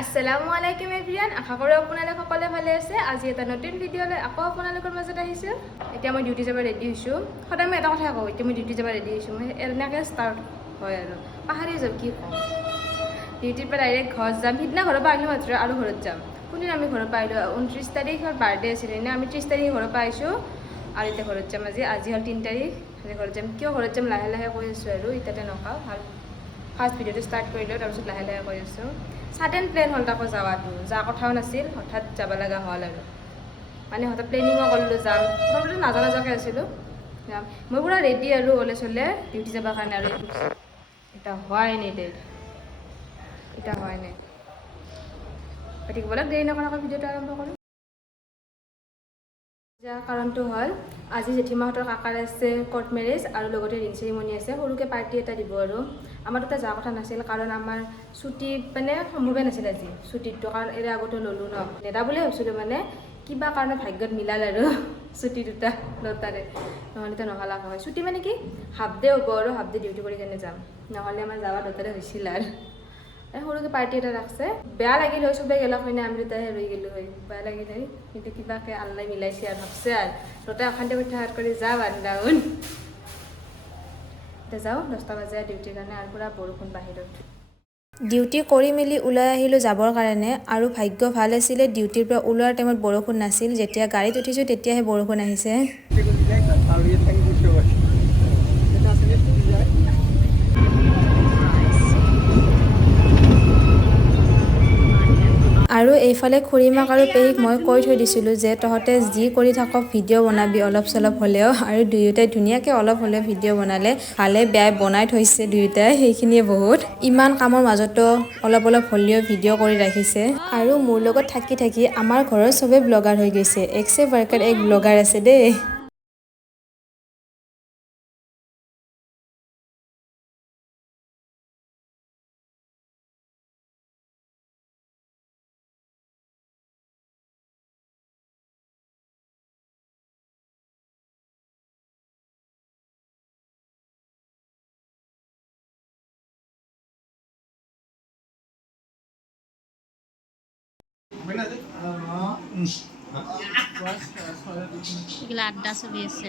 আসসালামু আলাইকুম এভৰিৱান, আশা কৰোঁ আপোনালোক সকলোৱে ভালে আছে। আজি এটা নতুন ভিডিঅ'লৈ আকৌ আপোনালোকৰ মাজত আহিছোঁ। এতিয়া মই ডিউটি যাব ৰেডি হৈছোঁ। সদায় মই এটা কথাই কওঁ, এতিয়া মই ডিউটি যাব ৰেডি হৈছোঁ। মই এনেকৈ ষ্টাৰ্ট হয় আৰু পাহাৰি যাম, কি কওঁ। ডিউটিৰ পৰা ডাইৰেক্ট ঘৰত যাম। সিদিনা ঘৰৰ পৰা আহিলোঁ মাত্ৰ আৰু ঘৰত যাম। কোনদিন আমি ঘৰৰ পৰা আহিলোঁ, 29 তাৰিখৰ বাৰ্থডে আছিলে নে, আমি 30 তাৰিখে ঘৰৰ পৰা আহিছোঁ আৰু এতিয়া ঘৰত যাম। আজি হ'ল 3 তাৰিখ, আজি ঘৰত যাম। কিয় ঘৰত যাম লাহে লাহে কৈ আছোঁ আৰু এতিয়াতে নকওঁ। ভাল ফাৰ্ষ্ট ভিডিঅ'টো ষ্টাৰ্ট কৰিলোঁ, তাৰপিছত লাহে লাহে কৈ আছোঁ। ছাডেন প্লেন হ'ল তাকো যোৱাটো, যোৱা কথাও নাছিল, হঠাৎ যাব লগা হ'ল আৰু মানে হঠাৎ প্লেনিঙো কৰিলোঁ যাম। প্ৰথমতে নাজাকৈ আছিলোঁ যাম। মই পূৰা ৰেডি আৰু ওলে চলে ডিউটি যাবৰ কাৰণে আৰু এটা হোৱাই নাই দেই, এটা হোৱাই নাই। গতিকে বলক দেৰি নকৰাকৈ ভিডিঅ'টো আৰম্ভ কৰোঁ। কাৰণটো হ'ল আজি জেঠীমাহঁতৰ কাকাৰ আছে কৰ্ট মেৰেজ আৰু লগতে ৰিং চেৰিমনি আছে। সৰুকৈ পাৰ্টি এটা দিব আৰু আমাৰ তাতে যোৱা কথা নাছিল, কাৰণ আমাৰ ছুটি মানে সম্ভৱে নাছিল আজি ছুটিটো, কাৰণ এৰে আগতে ল'লোঁ ন, নেদা বুলিয়ে ভাবিছিলোঁ। মানে কিবা কাৰণে ভাগ্যত মিলাল আৰু ছুটি দুটা লটাৰে, নহ'লেতো নহ'লা হয়। ছুটি মানে কি হাফ ডে হ'ব আৰু হাফ ডে ডিউটি কৰি কেনে যাম, নহ'লে আমাৰ যাৱা দুটাৰে হৈছিল আৰু সৰুকৈ পাৰ্টি এটা ৰাখছে। বেয়া লাগিল হয়, চবেই গেলা হয় না, আমি দুটাহে ৰৈ গ'লোঁ হয়, বেয়া লাগিল হয়। কিন্তু কিবাকৈ আল্লাই মিলাইছে আৰু ভাবছে আৰু দুটাই অশান্তি কৰি থাকাত কৰি যাওঁ আৰু ডাউন এতিয়া যাওঁ। 10টা বাজে ডিউটিৰ কাৰণে আৰু পূৰা বৰষুণ বাহিৰত। ডিউটি কৰি মেলি ওলাই আহিলোঁ যাবৰ কাৰণে, আৰু ভাগ্য ভাল আছিলে ডিউটিৰ পৰা ওলোৱাৰ টাইমত বৰষুণ নাছিল। যেতিয়া গাড়ীত উঠিছোঁ তেতিয়াহে বৰষুণ আহিছে। আৰু এইফালে খুৰীমাক আৰু পেহীক মই কৈ থৈ দিছিলোঁ যে তহঁতে যি কৰি থাকক ভিডিঅ' বনাবি অলপ চলপ হ'লেও, আৰু দুয়োটাই ধুনীয়াকৈ অলপ হ'লেও ভিডিঅ' বনালে। ভালে বেয়াই বনাই থৈছে দুয়োটাই, সেইখিনিয়ে বহুত। ইমান কামৰ মাজতো অলপ অলপ হ'লেও ভিডিঅ' কৰি ৰাখিছে। আৰু মোৰ লগত থাকি থাকি আমাৰ ঘৰৰ চবেই ব্লগাৰ হৈ গৈছে। একছে বাৰকাৰ এক ব্লগাৰ আছে দেই। এগুলো আড্ডা ছবি আছে।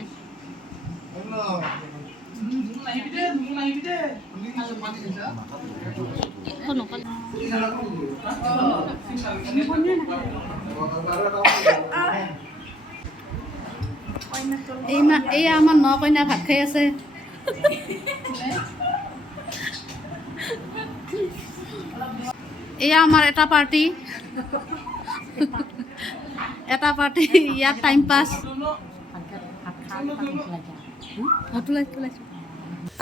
এই আমার ন কইনা ভাত খাই আছে। এয়া আমার এটা পার্টি, এটা পার্টি ইয়াত টাইম পাস।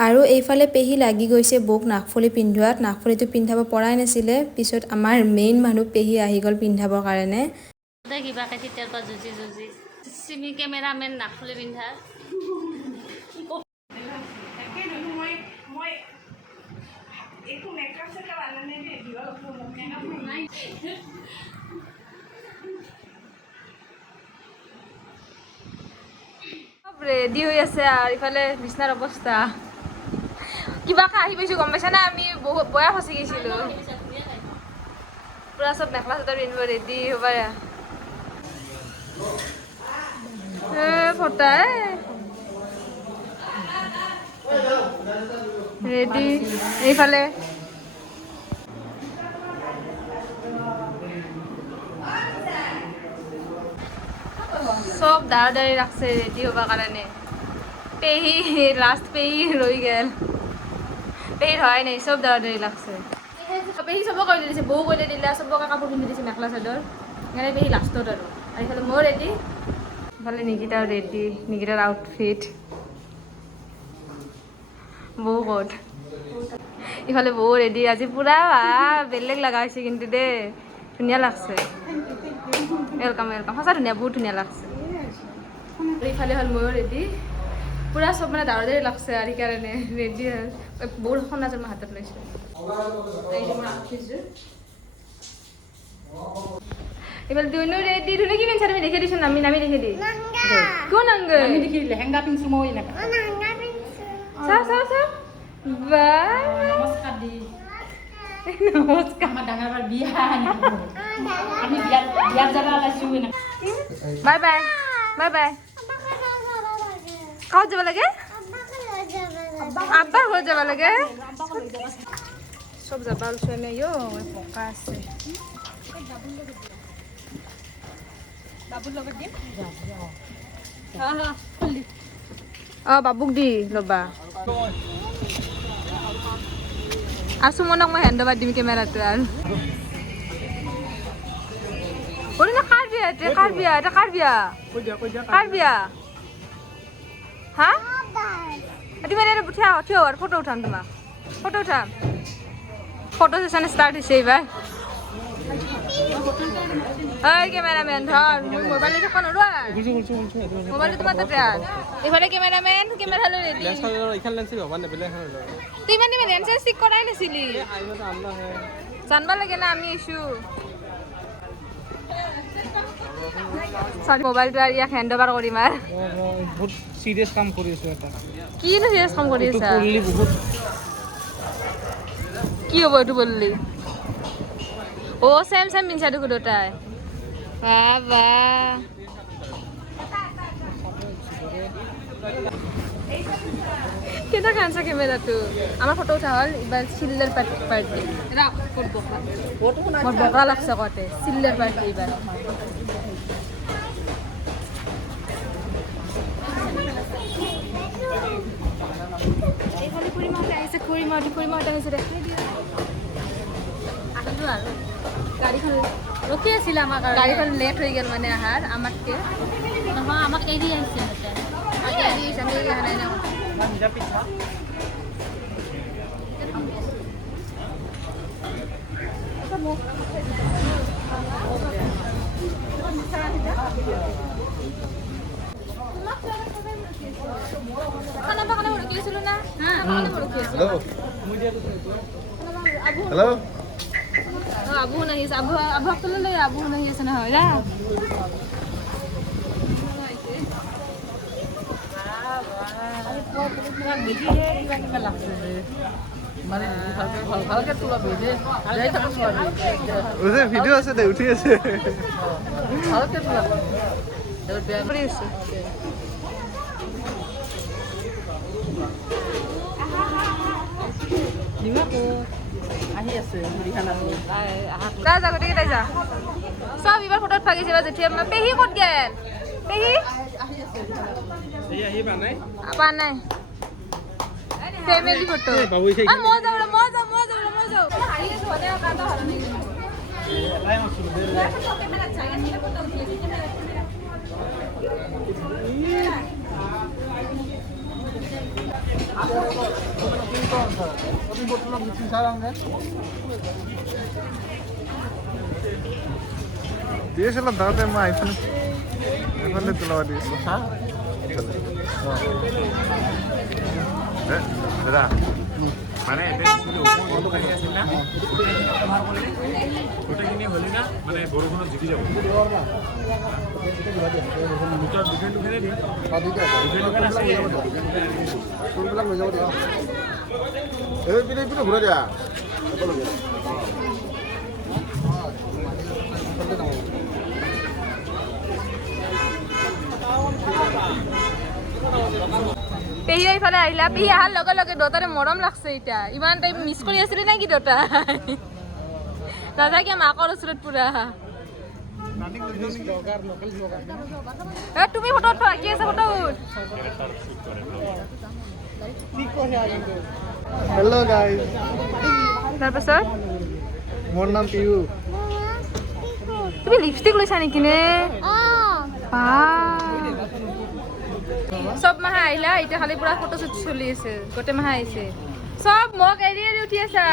আৰু এইফালে পেহী লাগি গৈছে বৌক নাকফুলি পিন্ধোৱাত। নাকফুলিটো পিন্ধাব পৰাই নাছিলে, পিছত আমাৰ মেইন মানুহ পেহী আহি গ'ল পিন্ধাবৰ কাৰণে। কিবাকে তেতিয়াৰ পৰা যুঁজি যুঁজি চিমি কেমেৰামেন নাকফুলি পিন্ধা। ৰেডি হৈ আছে আৰু ইফালে বিচনাৰ অৱস্থা কিবাকে আহি পাইছোঁ, গম পাইছা না, আমি বহুত বয়া ফচি গৈছিলোঁ। পূৰা চব মেখেলা চাদৰ পিন্ধিব ৰেডি হ'ব ফটা ৰেডি। এইফালে চব দাঁড়াদাড়ি ৰাখছে ৰেডি হ'বৰ কাৰণে। পেহী লাষ্ট পেহী ৰৈ গ'ল, পেহীৰ হোৱাই নাই, চব দাঁড়াদাড়ি লাগছে। পেহী চবক কৈ দিছে, বৌ কৈ দিলে, চবকে কাপোৰ পিন্ধি দিছে মেখেলা চাদৰ, সেইকাৰণে পেহী লাষ্টত আৰু এইফালে মই ৰেডি, ইফালে নিকিতাও ৰেডি, নিকিতাৰ আউটফিট। বৌ ক'ত? ইফালে বৌ ৰেডি। আজি পূৰা বেলেগ লগা হৈছে কিন্তু দেই, ধুনীয়া লাগছে। ৱেলকাম ৱেলকাম, সঁচা ধুনীয়া, বহুত ধুনীয়া লাগছে। এইফালে হ'ল ময়ো ৰেডি, পূৰা চব মানে দাঁড়াদাড়ি লাগছে আৰু সেইকাৰণে ৰেডি হ'ল। বৌৰ সনাযোৰ মই হাতত লৈছোঁ, এইফালে দুনু ৰেডি। ধুনু কি পিন্ধছা তুমি? দেখি দিছোঁ, নামি নামি দেখি দি। কোন আংগ দেখি লেহেংগা পিন্ধছো মই এনেকা। চাও চাও চাও, বাহ আমাৰ ডাঙৰ বিয়া আমি বিয়াত যাব ওলাইছোঁ বাই বাই বাই বাই ক'ত যাব লাগে আব্বাৰ ঘৰত যাব লাগে চব যাবা ওলছো আমি পকা আছে বাবুৰ লগত দিম বাবুক দি ল'বা আৰু সুমনক মই হেণ্ড অভাৰ দিম কেমেৰাটো আৰু কাৰ বিয়া এটা কাৰ বিয়া হা তুমি থিয় আৰু ফটো উঠাম তোমাক ফটো সেশন ষ্টাৰ্ট হৈছে এইবাৰ কেমেৰামেন ধৰ মোৰ মোবাইল দেখোন নোৱাৰোঁ মোবাইলটো তোমাৰ তাতে এইফালে কেমেৰামেন কেমেৰা লৈ ৰেডি তুই ইমান দিন লেন্স ঠিক কৰাই নাছিলি জানবা লাগে না আমি আছোঁ মোবাইলটো আৰু ইয়াক হেণ্ড অভাৰ কৰিম আৰু বহুত চিৰিয়াছ কাম কৰি আছোঁ এটা কিনো চিৰিয়াছ কাম কৰি আছা বহুত কি হ'ব এইটো বললি চেম পিন্ধছা দেখো দুটাই বাবা কেনেকৈ আনছা কেমেৰাটো আমাৰ ফটো উঠা হ'ল এইবাৰ চিল্লাৰ পাৰ্টি মোৰ বগা লাগছে কওঁতে চিল্লাৰ পাৰ্টি এইবাৰ এইফালে খুৰীমাহঁতে আহিছে খুৰীমাহঁতে আহিছে দে আহিলোঁ আৰু গাড়ীখন ৰখি আছিলে আমাক গাড়ীখন লেট হৈ গ'ল মানে আহাৰ আমাতকৈ নহয় আমাক এৰি আহিছে আমি অহা নাই ন খানা পাকানে ৰখি আছিলোঁ না ৰখি আছিলোঁ হেল্ল' আবুহন আহি আছে আবুক তলৈ লৈ আবুহন আহি আছে নহয় ৰা ভিডিঅ' আছে দে উঠি আছে আহি আছে গোটেইকেইটাই যা চব এইবাৰ ফটোত ভাগিছে বা জেঠি পেহী ক'ত গেল পেহী পা নাই ফেমিলি ফটো মই যাওঁ দিয়েছিলাম তাতে মই এইফালে তোলাব দিয়েছিল দাদা মানে গোটেইখিনি হ'লি না মানে বৰষুণত জিকি যাব ফুলবিলাক লৈ যাব দিয়া এই পিনে ঘূৰাই দিয়া পেহী এইফালে আহিলা পেহী অহাৰ লগে লগে দেউতাৰে মৰম লাগছে এতিয়া ইমান টাইম মিছ কৰি আছিলি নেকি দেউতা নাথাকে মাকৰ ওচৰত পুৰা তুমি ফটো উঠোৱা কি আছে ফটো উঠ হেল্ল' গাইজ তাৰপাছত মোৰ নাম পিয়ু তুমি লিপষ্টিক লৈছা নেকি নে চব মাহে আহিলা এতিয়া খালি পুৰা ফটো শ্বুট চলি আছে গোটেই মাহে আহিছে চব মোক এৰি উঠি আছা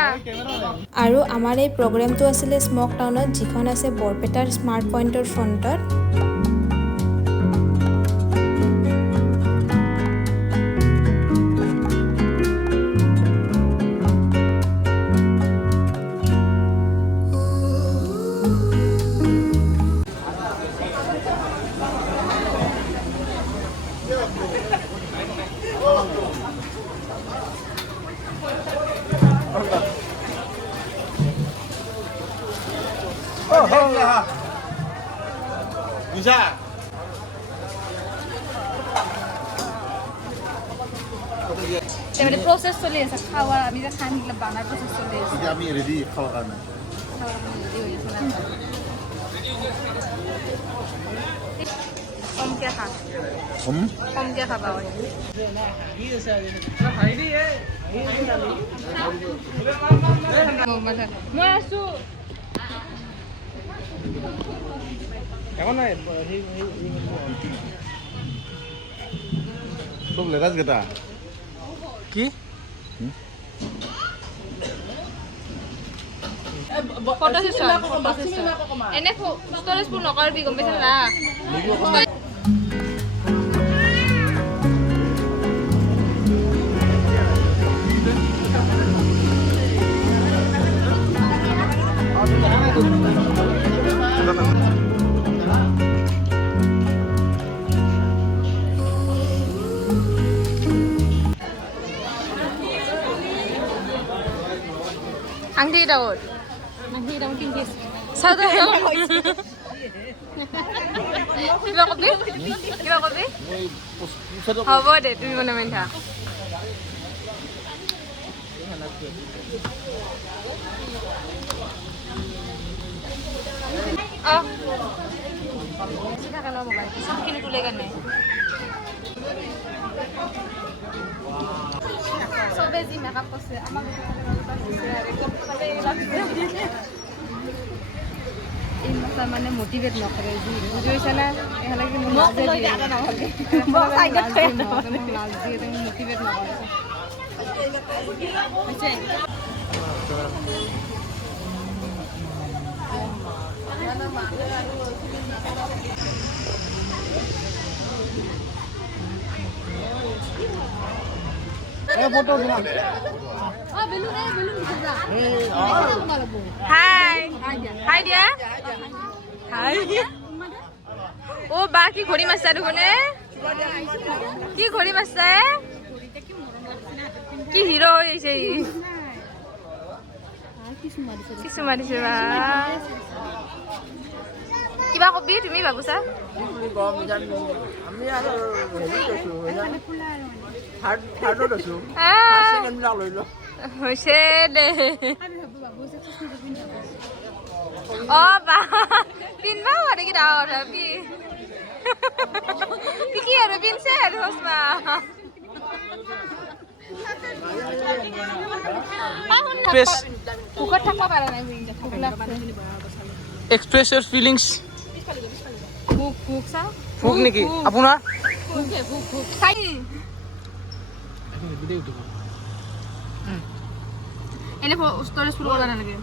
আৰু আমাৰ এই প্ৰগ্ৰেমটো আছিলে স্মক টাউনত যিখন আছে বৰপেটাৰ স্মাৰ্ট পইণ্টৰ ফ্ৰণ্টত বুঝা মানে প্ৰচেছ চলি আছে খাৱাৰ আমি যে খাই নিলে বানাৰ প্ৰচেছ চলি আছে এতিয়া আমি ৰেডি খাবৰ কাৰণে কমকৈ খা কমকৈ খাবা মই আছো একো নাই চব লেটাছ কেইটা কি ফটো সেশ্যন এনে ষ্টৰেজবোৰ নকৰিবি গম পাইছা না আংটি ডাউট চাওঁ কিবা কবি হ'ব দে তুমি মানে মিঠা চবে যি মেকআপ কৰিছে আমাক মানে মটিভেট নকৰে যি বুজি পাইছা না এহালে কিন্তু মটিভেট নকৰে হাই হাই দিয়া হাই ও বা কি ঘড়ি মাছছা দেখোনে কি ঘড়ি মাছছা কি হিরো হয়েছে কিছু মাৰিছে বা কিবা কবি তুমি বাবুচা হৈছে দে অ বা পিনবা মানে কি ডাঙৰ কি আৰু পিনছে আৰু হসমা ভোকত থাকিব পাৰা নাই এক্সপ্ৰেছ ইউৰ ফিলিংছ ভোক চা ভোক নেকি আপোনাৰ এনে ষ্টৰেজ ফুল কৰিব নালাগে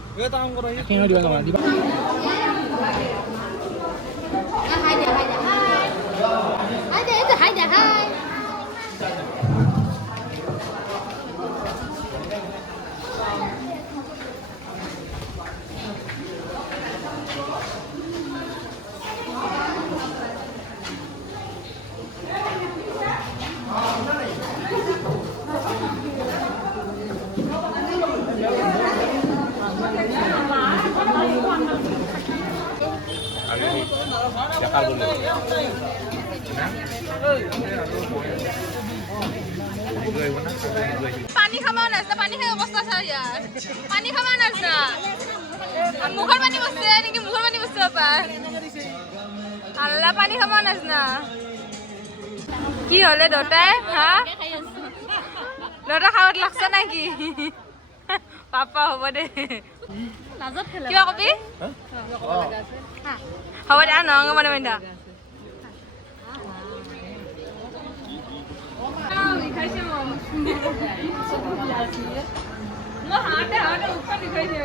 পানী খাব নাজানা পানী খাই অৱস্থা চা ইয়াৰ পানী খাব নাজানা মুখৰ পানী বসছে নেকি মুখৰ পানী বসছে বাপা আল্লাহ পানী খাব নাজানা কি হলে দটাই হা দটা খাওয়াত লাগছে নাকি পাপা হ'ব দে কিবা কবি হ'ব দে নং মানে মেন্ধা মই হাতে উপর দিখাইছে